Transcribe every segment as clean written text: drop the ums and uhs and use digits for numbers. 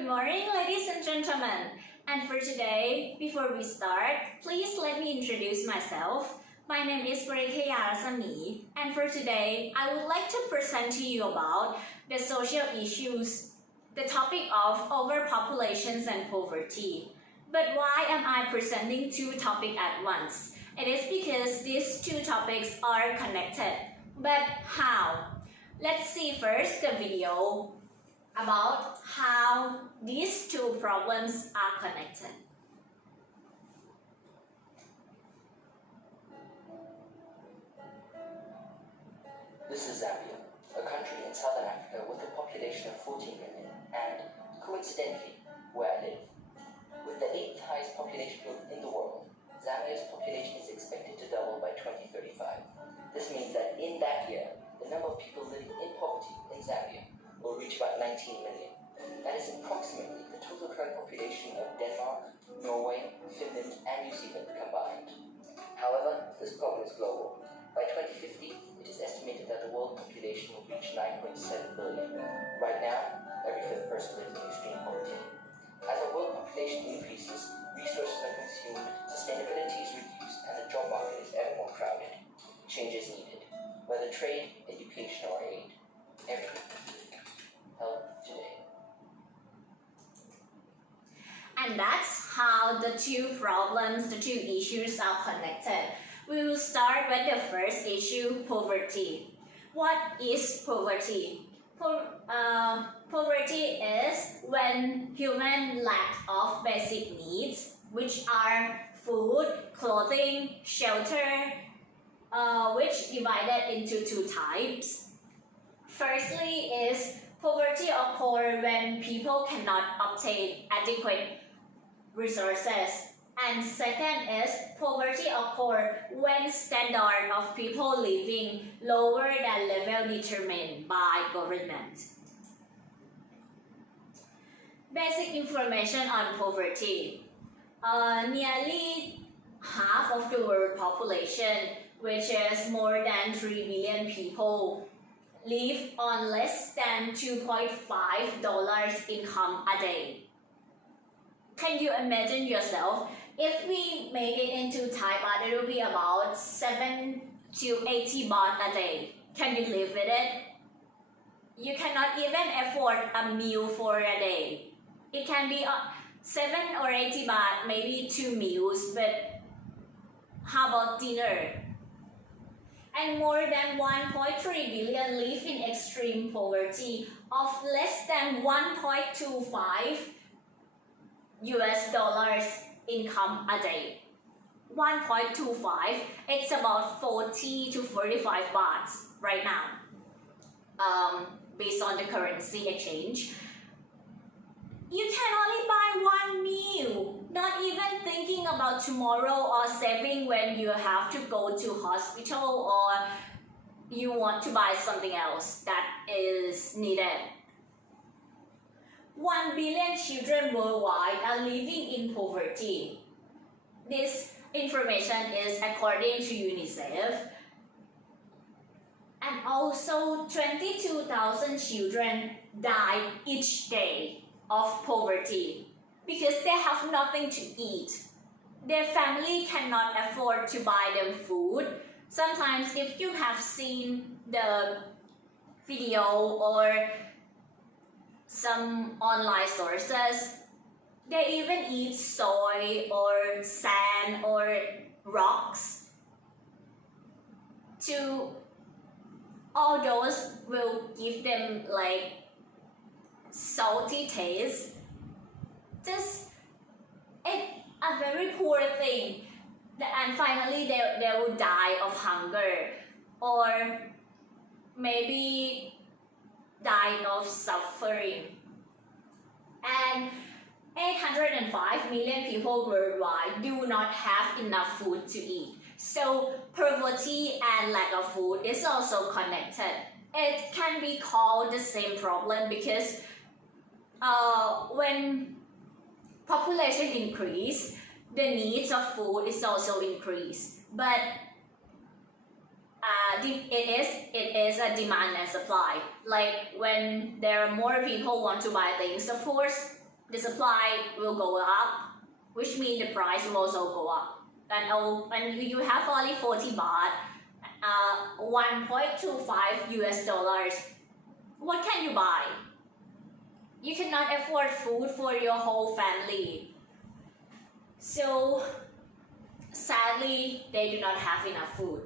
Good morning, ladies and gentlemen. And for today, before we start, please let me introduce myself. My name is Parikeya Rasami, and for today, I would like to present to you about the social issues, the topic of overpopulations and poverty. But why am I presenting two topics at once? It is because these two topics are connected. But how? Let's see first the video about how these two problems are connected. This is Zambia, a country in southern Africa with a population of 14 million and, coincidentally, where I live. With the 8th highest population growth in the world, Zambia's population is expected to double by 2035. This means that in that year, the number of people living in poverty in Zambia will reach about 19 million. That is approximately the total current population of Denmark, Norway, Finland, and New Zealand combined. However, this problem is global. By 2050, it is estimated that the world population will reach 9.7 billion. Right now, every fifth person lives in extreme poverty. As the world population increases, resources are consumed, sustainability is reduced, and the job market is ever more crowded. Change is needed, whether trade, education, or aid. Everyone help today. And that's how the two problems, the two issues are connected. We will start with the first issue, poverty. What is poverty? Poverty is when human lack of basic needs, which are food, clothing, shelter, which divided into two types. Firstly is poverty occurs when people cannot obtain adequate resources. And second is poverty occurs when standard of people living lower than level determined by government. Basic information on poverty. Nearly half of the world population, which is more than 3 billion people, live on less than $2.5 income a day. Can you imagine yourself? If we make it into Thai baht, it will be about 7 to 80 baht a day. Can you live with it? You cannot even afford a meal for a day. It can be 7 or 80 baht, maybe 2 meals, but how about dinner? And more than 1.3 billion live in extreme poverty of less than 1.25 US dollars income a day. 1.25, it's about 40 to 45 bahts right now, based on the currency exchange. You can only buy one meal, not even thinking about tomorrow or saving when you have to go to hospital or you want to buy something else that is needed. 1 billion children worldwide are living in poverty. This information is according to UNICEF. And also 22,000 children die each day of poverty because they have nothing to eat. Their family cannot afford to buy them food. Sometimes if you have seen the video or some online sources, they even eat soy or sand or rocks. All those will give them like salty taste. Just it's a very poor thing. And finally they will die of hunger or maybe die of suffering. And 805 million people worldwide do not have enough food to eat. So poverty and lack of food is also connected. It can be called the same problem because when population increase, the needs of food is also increased. But it is a demand and supply. Like when there are more people want to buy things, of course the supply will go up, which means the price will also go up. And you have only 40 baht, 1.25 US dollars. What can you buy? You cannot afford food for your whole family. So sadly, they do not have enough food.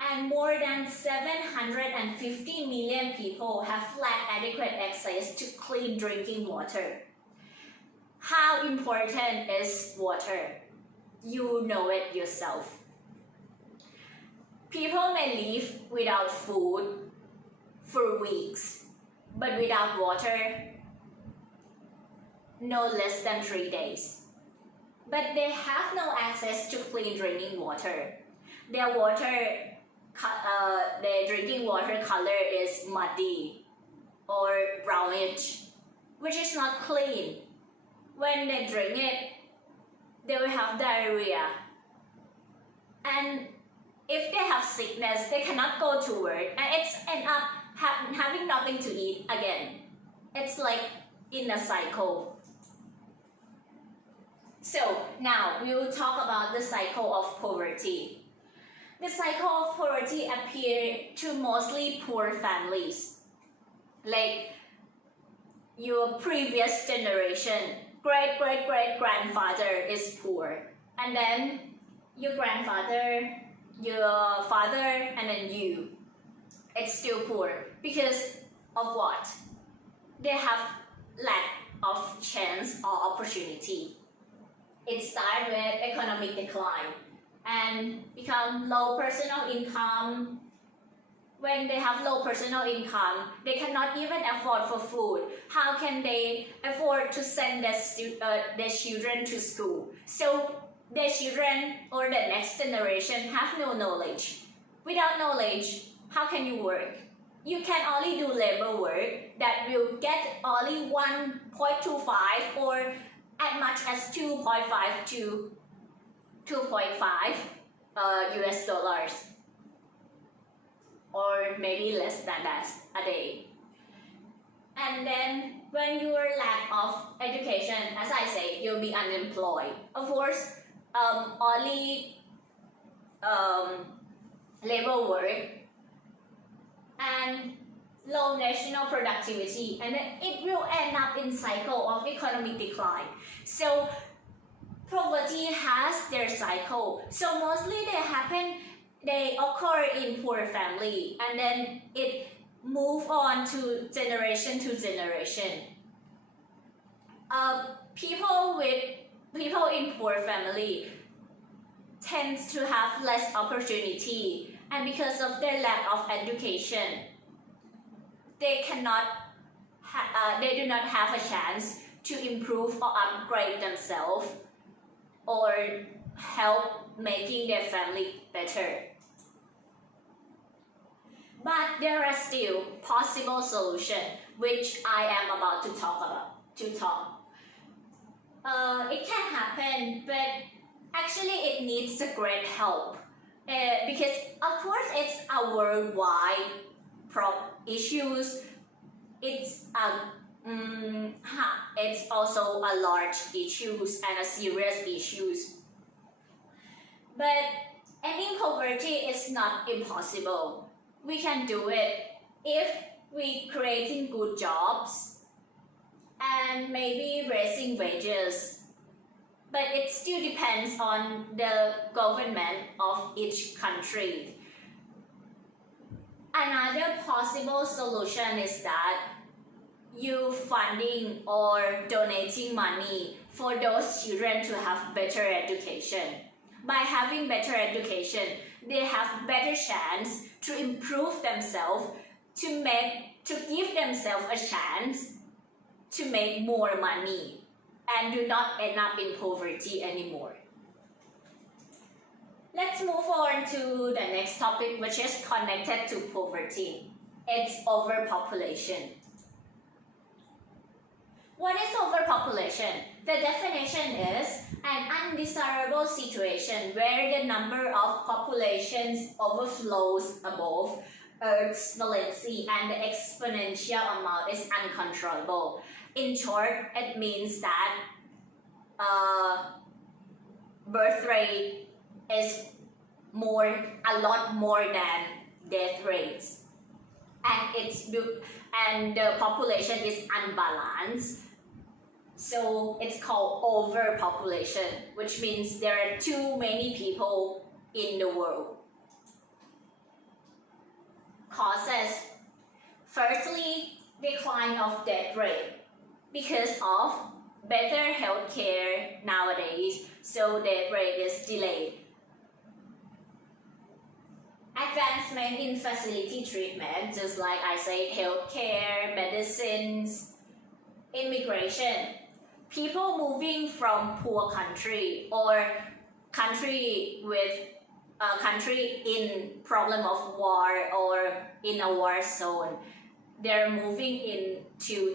And more than 750 million people have lacked adequate access to clean drinking water. How important is water? You know it yourself. People may live without food for weeks, but without water, no less than 3 days. But they have no access to clean drinking water. Their drinking water color is muddy or brownish, which is not clean. When they drink it, they will have diarrhea. And if they have sickness, they cannot go to work, and it's end up having nothing to eat again. It's like in a cycle. So now we will talk about the cycle of poverty. The cycle of poverty appears to mostly poor families. Like your previous generation, great-great-great-grandfather is poor. And then your grandfather, your father, and then you. It's still poor. Because of what? They have lack of chance or opportunity. It starts with economic decline and become low personal income. When they have low personal income, they cannot even afford for food. How can they afford to send their children to school? So their children or the next generation have no knowledge. Without knowledge, how can you work? You can only do labor work that will get only 1.25 or as much as 2.5 to 2.5 US dollars, or maybe less than that a day. And then when you lack of education, as I say, you'll be unemployed. Of course, only labor work and low national productivity, and then it will end up in cycle of economic decline. So poverty has their cycle. So mostly they occur in poor family, and then it move on to generation. People in poor family tends to have less opportunity, and because of their lack of education, they do not have a chance to improve or upgrade themselves or help making their family better. But there are still possible solutions, which I am about to talk. It can happen, but actually it needs a great help. Because of course it's a worldwide issues. It's also a large issues and a serious issues. But ending poverty is not impossible. We can do it if we creating good jobs and maybe raising wages. But it still depends on the government of each country. Another possible solution is that you funding or donating money for those children to have better education. By having better education, they have better chance to improve themselves, to give themselves a chance to make more money and do not end up in poverty anymore. Let's move on to the next topic, which is connected to poverty. It's overpopulation. What is overpopulation? The definition is an undesirable situation where the number of populations overflows above Earth's valency and the exponential amount is uncontrollable. In short, it means that birth rate is a lot more than death rates, and the population is unbalanced. So it's called overpopulation, which means there are too many people in the world. Causes: firstly, decline of death rate because of better healthcare nowadays, so death rate is delayed. Advancement in facility treatment, just like I said, healthcare, medicines, immigration. People moving from poor country or country in problem of war or in a war zone, they're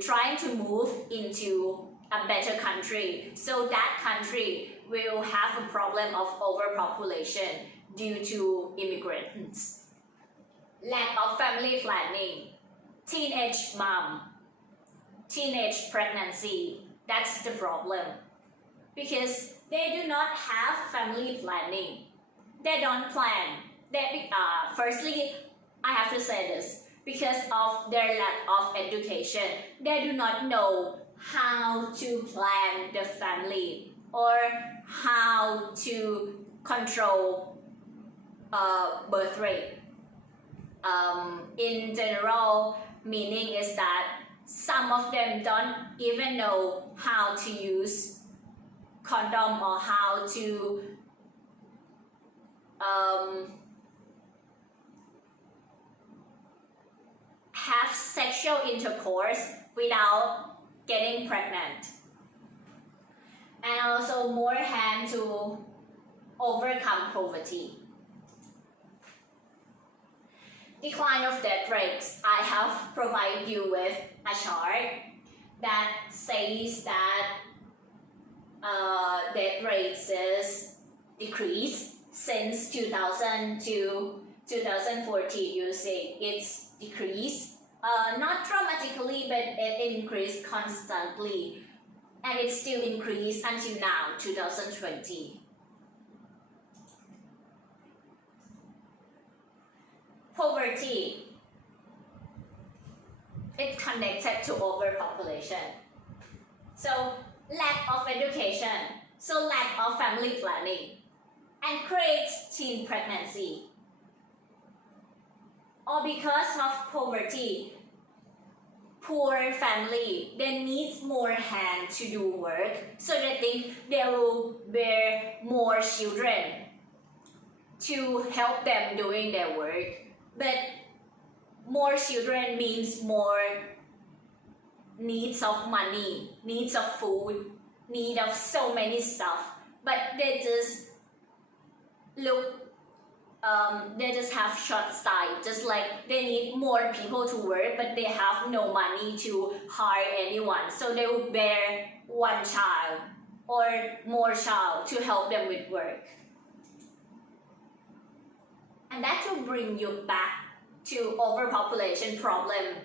trying to move into a better country. So that country will have a problem of overpopulation due to immigrants. Lack of family planning, teenage mom, teenage pregnancy, that's the problem. Because they do not have family planning. They don't plan. Firstly, I have to say this, because of their lack of education, they do not know how to plan the family or how to control birth rate. In general, meaning is that some of them don't even know how to use condom or how to have sexual intercourse without getting pregnant, and also more hand to overcome poverty. Decline of death rates. I have provided you with a chart that says that death rates is decreased since 2000 to 2014. You see it's decreased, not dramatically, but it increased constantly, and it still increased until now, 2020. Poverty. It's connected to overpopulation. So lack of education, so lack of family planning, and creates teen pregnancy. Or because of poverty, poor family, they need more hand to do work, so they think they will bear more children to help them doing their work. But more children means more needs of money, needs of food, need of so many stuff. But they just they just have short sight, just like they need more people to work, but they have no money to hire anyone. So they will bear one child or more child to help them with work. And that will bring you back to overpopulation problem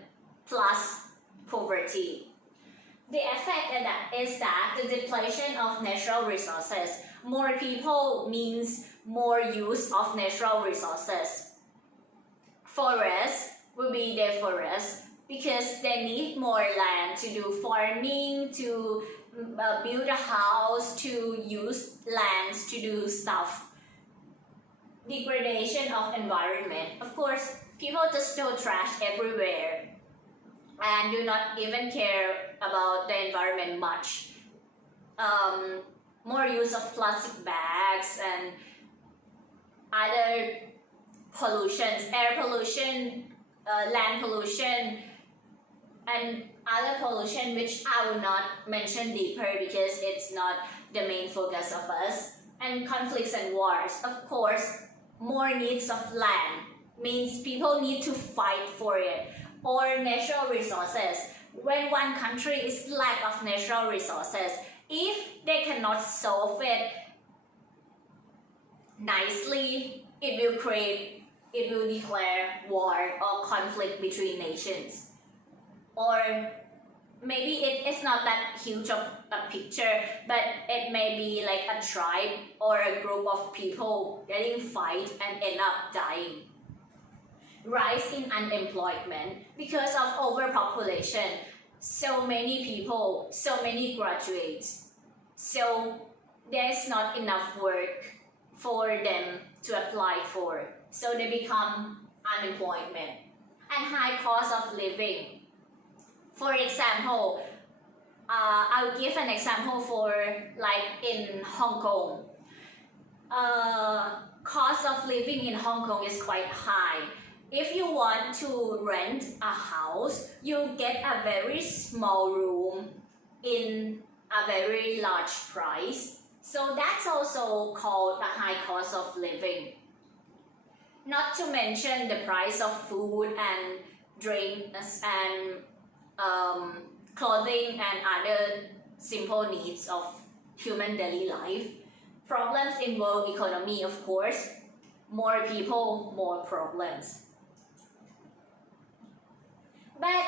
plus poverty. The effect of that is that the depletion of natural resources. More people means more use of natural resources. Forests will be deforested because they need more land to do farming, to build a house, to use lands to do stuff. Degradation of environment. Of course, people just throw trash everywhere and do not even care about the environment much. More use of plastic bags and other pollutions, air pollution, land pollution, and other pollution which I will not mention deeper because it's not the main focus of us. And conflicts and wars. Of course, more needs of land means people need to fight for it, or natural resources. When one country is lack of natural resources, if they cannot solve it nicely, it will create it will declare war or conflict between nations. Or maybe it's not that huge of a picture, but it may be like a tribe or a group of people getting fight and end up dying. Rise in unemployment because of overpopulation. So many people, so many graduates. So there's not enough work for them to apply for. So they become unemployment. And high cost of living. For example, I'll give an example for like in Hong Kong. Cost of living in Hong Kong is quite high. If you want to rent a house, you get a very small room in a very large price. So that's also called a high cost of living. Not to mention the price of food and drinks and clothing and other simple needs of human daily life. Problems in world economy, of course. More people, more problems. But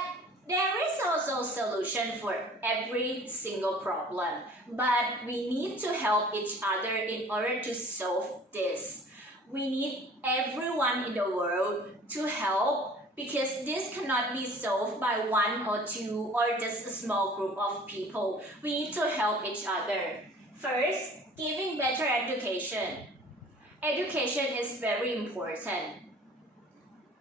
there is also a solution for every single problem. But we need to help each other in order to solve this. We need everyone in the world to help, because this cannot be solved by one or two or just a small group of people. We need to help each other. First, giving better education. Education is very important.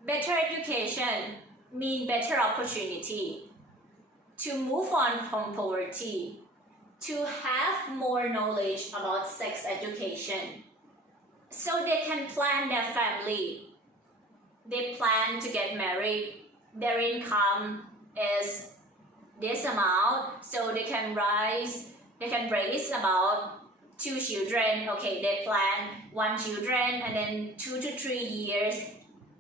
Better education means better opportunity to move on from poverty, to have more knowledge about sex education, so they can plan their family. They plan to get married, their income is this amount, so they can raise about 2 children. Okay, they plan 1 children and then 2 to 3 years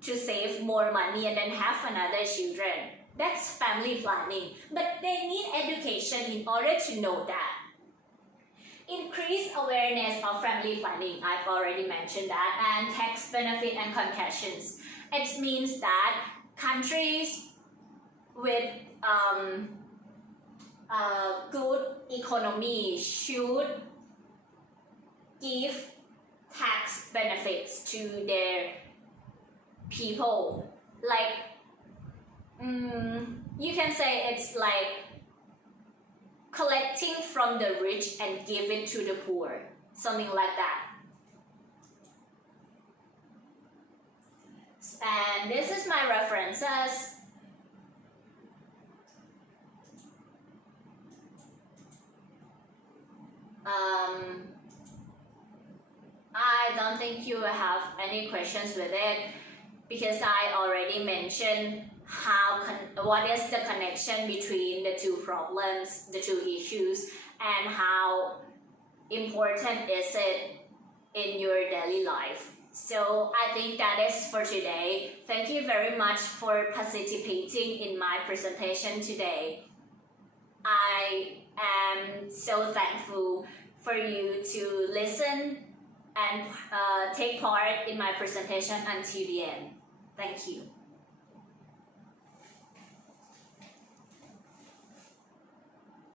to save more money and then have another children. That's family planning. But they need education in order to know that. Increase awareness of family planning. I've already mentioned that. And tax benefit and concessions. It means that countries with good economy should give tax benefits to their people. Like, you can say it's like collecting from the rich and give it to the poor, something like that. And this is my references. I don't think you have any questions with it, because I already mentioned what is the connection between the two problems, the two issues, and how important is it in your daily life. So I think that is for today. Thank you very much for participating in my presentation today. I am so thankful for you to listen and take part in my presentation until the end. Thank you.